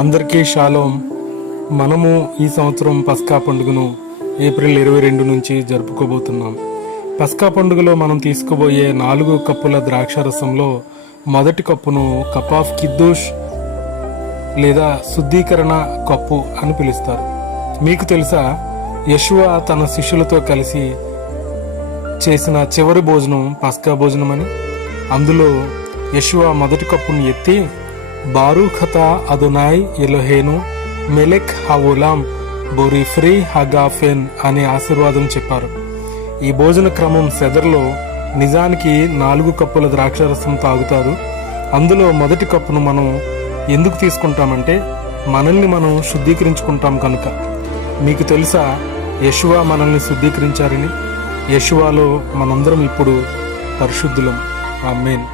అందరికీ షాలోం. మనము ఈ సంవత్సరం పస్కా పండుగను ఏప్రిల్ 22 నుంచి జరుపుకోబోతున్నాం. పస్కా పండుగలో మనం తీసుకోబోయే 4 కప్పుల ద్రాక్షారసంలో మొదటి కప్పును కప్ ఆఫ్ కిద్దూష్ లేదా శుద్ధీకరణ కప్పు అని పిలుస్తారు. మీకు తెలుసా, యెషువా తన శిష్యులతో కలిసి చేసిన చివరి భోజనం పస్కా భోజనం అని. అందులో యెషువా మొదటి కప్పును ఎత్తి బారూఖతా అదోనాయ్ ఎలోహేను మెలెక్ హవోలాం బోరిఫ్రీ హగాఫెన్ అనే ఆశీర్వాదం చెప్పారు. ఈ భోజన క్రమం సెదర్లో నిజానికి 4 కప్పుల ద్రాక్షారసం తాగుతారు. అందులో మొదటి కప్పును మనం ఎందుకు తీసుకుంటామంటే మనల్ని మనం శుద్ధీకరించుకుంటాం కనుక. మీకు తెలుసా, యెషువా మనల్ని శుద్ధీకరించారని. యెషువాలో మనందరం ఇప్పుడు పరిశుద్ధులం. ఆమేన్.